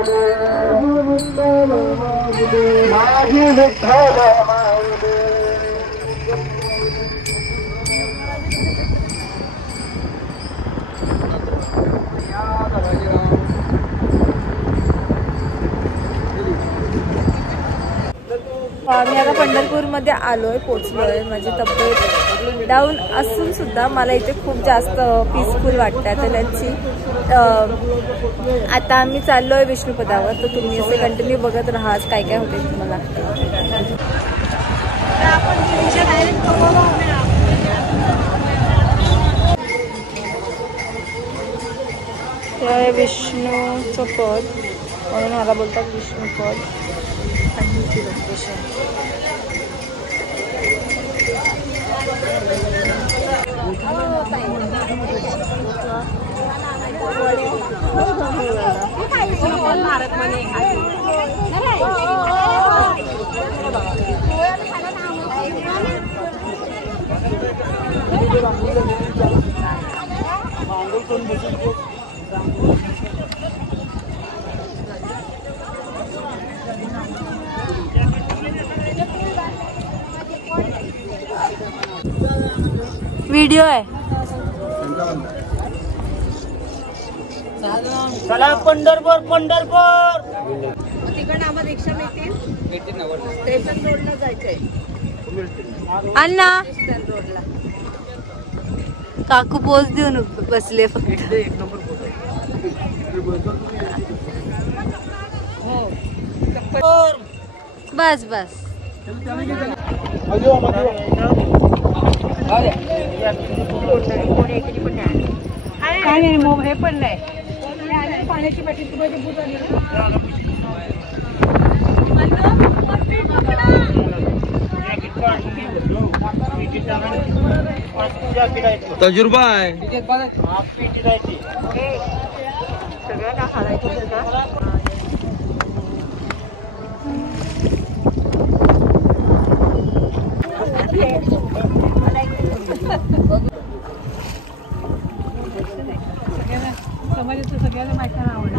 मी आता पंढरपूरमध्ये आलोय, पोचलोय. माझी तब्येत डाऊन असून सुद्धा मला इथे खूप जास्त पीसफुल वाटतं. तर त्याची आता आम्ही चाललोय विष्णुपदावर, तर तुम्ही असे कंटिन्यू बघत राहा काय काय होते तुम्हाला. विष्णूचं पद म्हणून ह्याला बोलतात विष्णुपद. आणि लोकेशन व्हिडिओ आहे. चला पंढरपूर पंढरपूर. तिकडे आम्हाला रिक्षा मिळतील. स्टेशन रोडला जायचंय. अण्णा रोडला काकू पोच देऊन बसले फक्त. बस बस. काय नाही मग हे पण नाही. पाण्याची बाटली तजुर्बा आहे. सगळ्यांना खालायचं. समाजाचं सगळ्यांना माहिती आवडलं.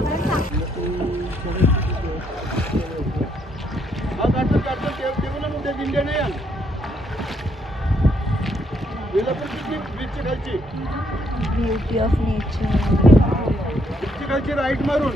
Beauty of nature. राईट मारून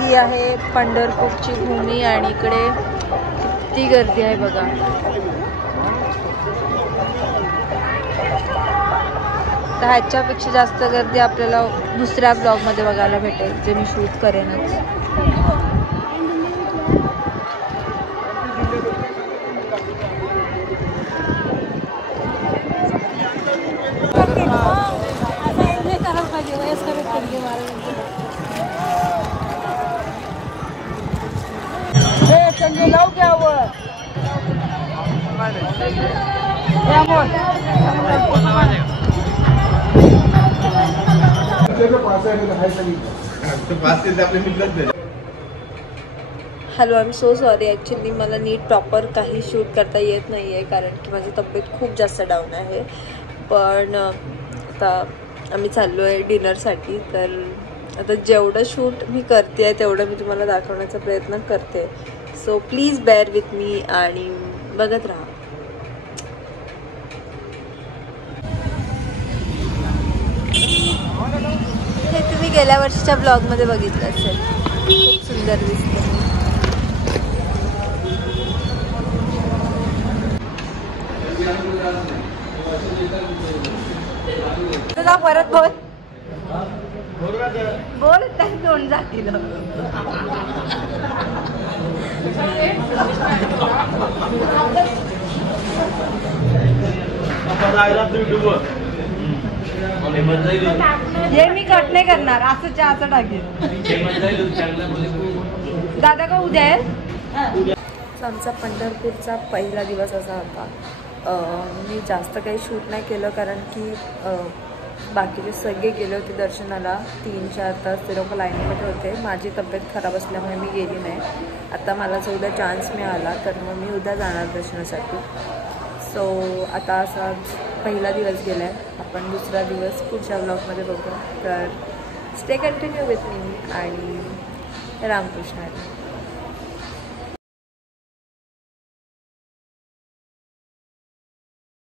ही आहे पंढरपूरची भूमी आणि इकडे किती गर्दी आहे बघा. तर ह्याच्यापेक्षा जास्त गर्दी आपल्याला दुसऱ्या ब्लॉगमध्ये बघायला भेटेल, जे मी शूट करेनच. Hello, I am so sorry. Actually मला नीट प्रॉपर काही शूट करता येत नाही आहे, कारण की माझी तब्येत खूप जास्त डाऊन आहे. पण आता आम्ही चाललो आहे डिनरसाठी. तर आता जेवढं शूट मी करते आहे तेवढं मी तुम्हाला दाखवण्याचा प्रयत्न करते. So please bear with me आणि बघत राहा. हे तुम्ही गेल्या वर्षीच्या ब्लॉगमध्ये बघितलं असेल. खूप सुंदर दिसतं. तुला परत बोल बोल त्याची तोंड जातील. हे मी कट नाही करणार, असं चहाचं टाकेल. दादा का उद्या आहे. आमचा पंढरपूरचा पहिला दिवस असा होता. मी जास्त काही शूट नाही केलं कारण की बाकीचे सगळे गेले होते दर्शनाला. 3-4 तास ते लोक लाईनमध्ये होते. माझी तब्येत खराब असल्यामुळे मी गेली नाही. आता मला जर उद्या चान्स मिळाला तर मग मी उद्या जाणार दर्शनासाठी. सो आता असा पहिला दिवस गेला आहे. आपण दुसरा दिवस पुढच्या ब्लॉगमध्ये बघू. तर स्टे कंटिन्यू विथ मी आणि रामकृष्ण.